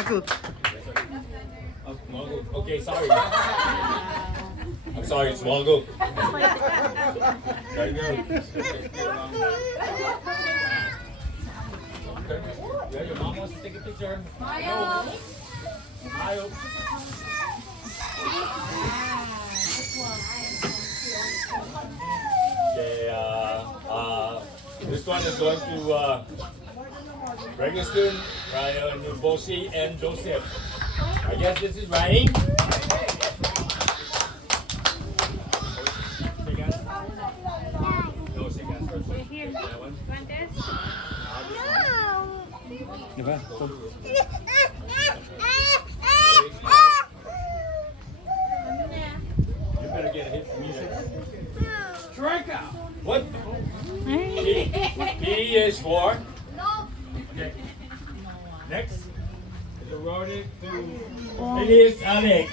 Takut. Small group. Okay, sorry. I'm sorry, small group. Very good. Yeah, your mom wants to take a picture. Smile. Smile. Okay, this one is going to regular student, Ryan Bosi and Joseph. I guess this is Ryan. No, second first. Here. That one. Want this? Diba? You better get a hit from music. Strikeout. What? P is for. Okay. Next is eroded to. It is Alec.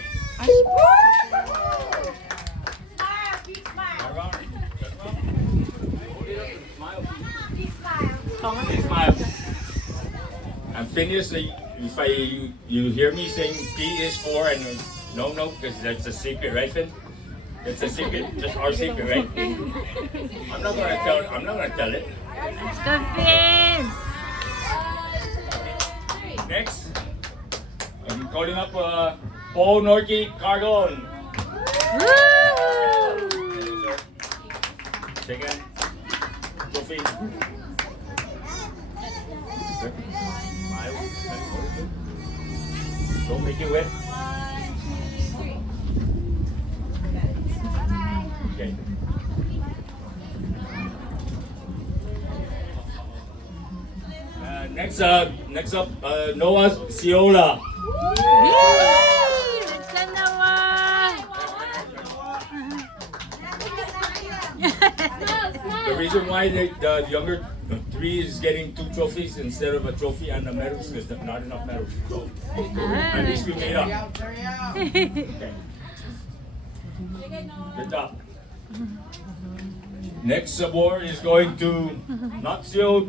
Smile. I'm finished. If you hear me saying P is for and no, because that's a secret, right, Finn? It's a secret, just our secret, right? I'm not gonna tell it. Go Vince! Next, I'm calling up Paul Norky Cardon. Woo! Second, Sophie. Smile. Don't make it wet. Okay. Next up, Noah Ciola. Yay! Let's go Noah! The reason why the younger three is getting 2 trophies instead of a trophy and a medal is because not enough medals. So at least we made up. Okay. Good job. Next award is going to Natsuo.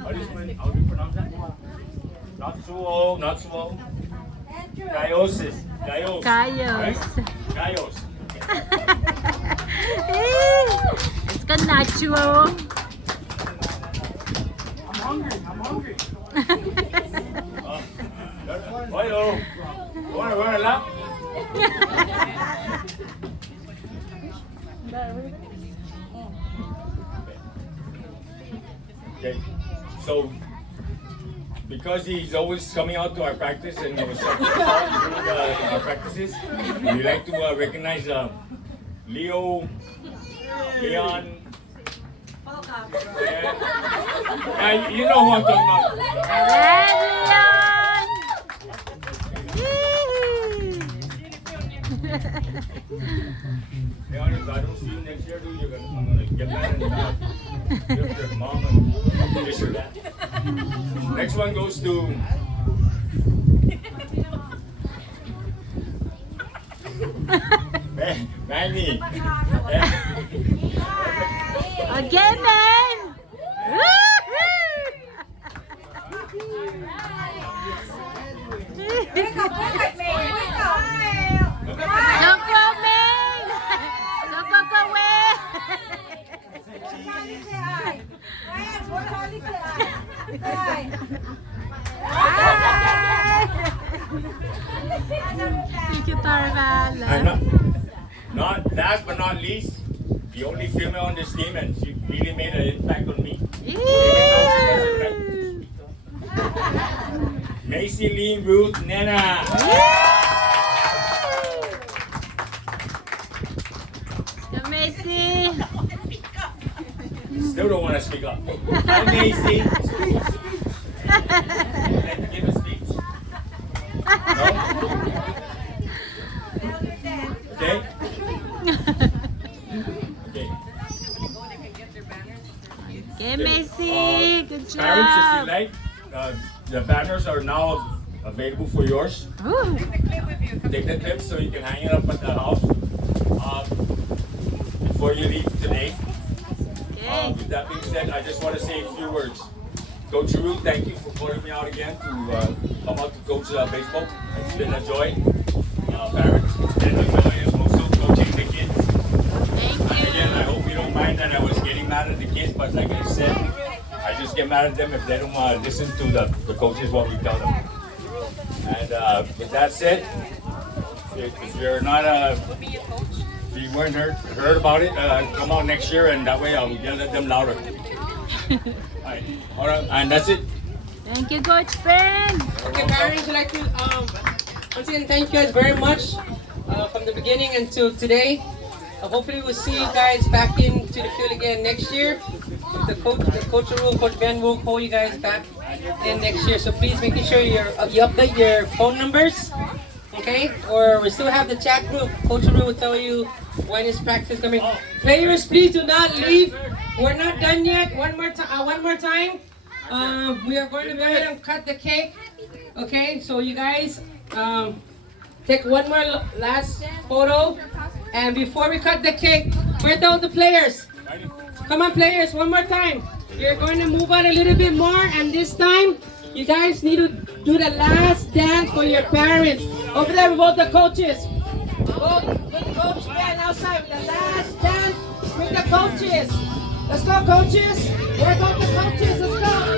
How do you pronounce that? Natsuo. Gayos. Kayos. Right? Gayos. Let's go Nacho. I'm hungry. Hello. You want to run a lap? Okay. So, because he's always coming out to our practice and he was during our practices, we like to recognize Leon. You know who I'm talking about. Leon, if I don't see you next year, dude, I'm gonna get mad and give your mom and this or that. Next one goes to Manny. Again, man! Don't go, man! Don't go away! Thank you, Tarvala. And not last but not least, the only female on this team, and she really made an impact on me. Macy Lee Ruth Nena. Go, Macy. Still don't want to speak up. Hi, Macy. Give a speech. No? Okay? Okay. Okay, Macy. Good job. Parents, if you like, the banners are now available for yours. Ooh. Take the clip so you can hang it up at the house before you leave today. Okay. With that being said, I just want to say a few words. Coach Ruth, thank you for calling me out again to come out to coach baseball. It's been a joy. Parents, it's been a joy also coaching the kids. And again, I hope you don't mind that I was getting mad at the kids, but like I said, I just get mad at them if they don't listen to the coaches what we tell them. And with that said, if you're not if you weren't heard about it, come out next year, and that way I'll yell at them louder. All right, and that's it. Thank you, Coach Ben. Okay, parents, I'd like to once again thank you guys very much from the beginning until today. Hopefully we'll see you guys back into the field again next year. The coach rule, Coach Ben will call you guys back in next year. So please make sure you update your phone numbers, okay? Or we still have the chat group. Coach rule will tell you when is practice coming. Players, please do not leave. We're not done yet. One more time. We are going to go ahead and cut the cake. Okay, so you guys take one more last photo. And before we cut the cake, where's all the players? Come on, players, one more time. You're going to move out a little bit more, and this time, you guys need to do the last dance for your parents. Over there with all the coaches. Go with the coach Ben outside with the last dance with the coaches. Let's go, coaches. Where's all the coaches? Let's go.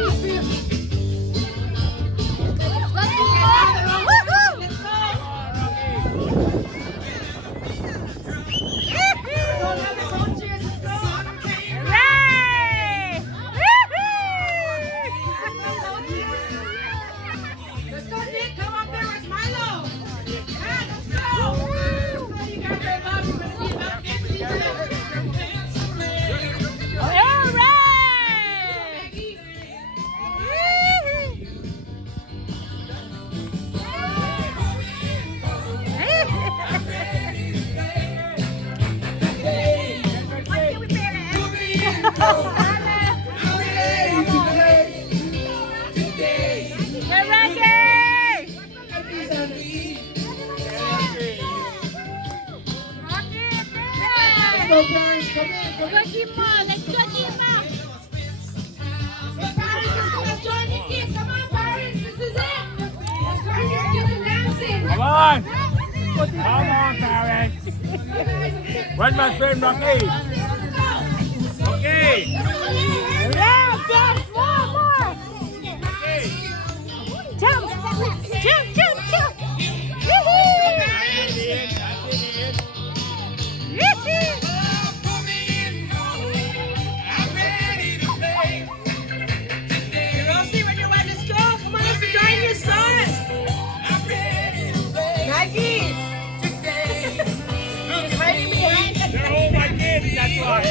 Come on, parents. Where's my friend Rocky? Okay. Yeah, dance more. Okay. Jump. Rosie, when you're ready to go, come on, let's join your son. Maggie. She's hiding behind the Oh my kids, that's why.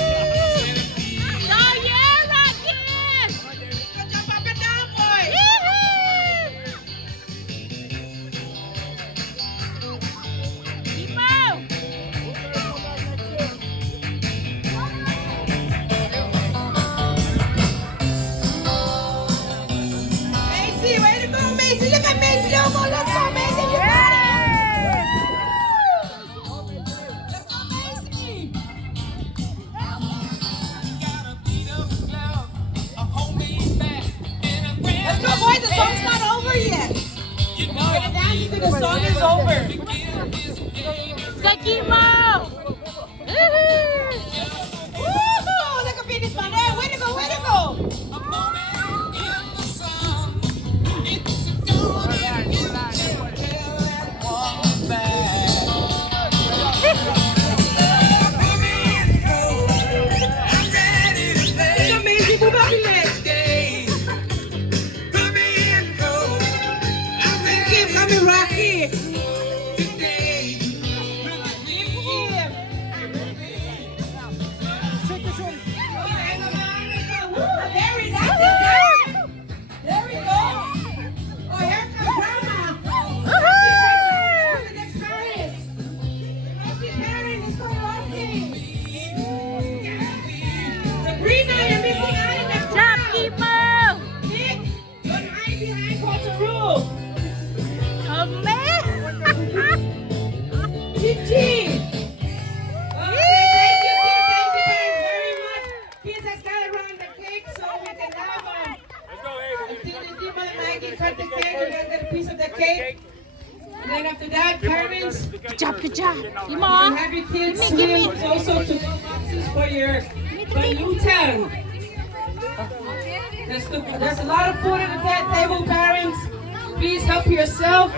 Oh yeah, Rocky. Jump up and down, boy. Macy, way to go, Macy. Look at Macy. Let's go, Macy. You got it. Let's go, Macy. Let's go, boys. The song's not over yet. We're gonna dance till the song is over. Skakimo. Woohoo! Look at Phoenix man there. Way to go, way to go. Look at Macy, move up your legs. Keep coming, Rocky. There we go. Oh, here comes Grandma. The next parent. Rocky parent, let's go, Rocky. Sabrina, you're missing out in the Jump, crowd. Kimo. Nick, you're hiding behind Coach Rule. Oh man. Gigi. Okay, thank you guys very much. Kids, let's get around the cake so we can have Let's go, hey. until the Maggie cut cut the cake, you're gonna get a piece of the cake. And then after that, parents, Good job, good job. You you mom. have your kids Give me. swim also to boxes for your gluten. There's a lot of food at the table, parents. Please help yourself.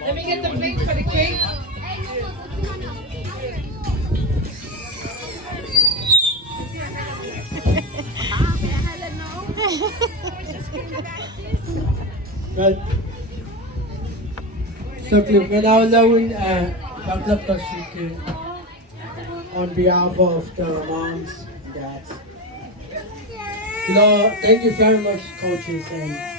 Let me get the plate for the cake. Well, شكرا كنا لون مطلب تشكر on behalf of the moms and dads. Thank you very much, coaches, and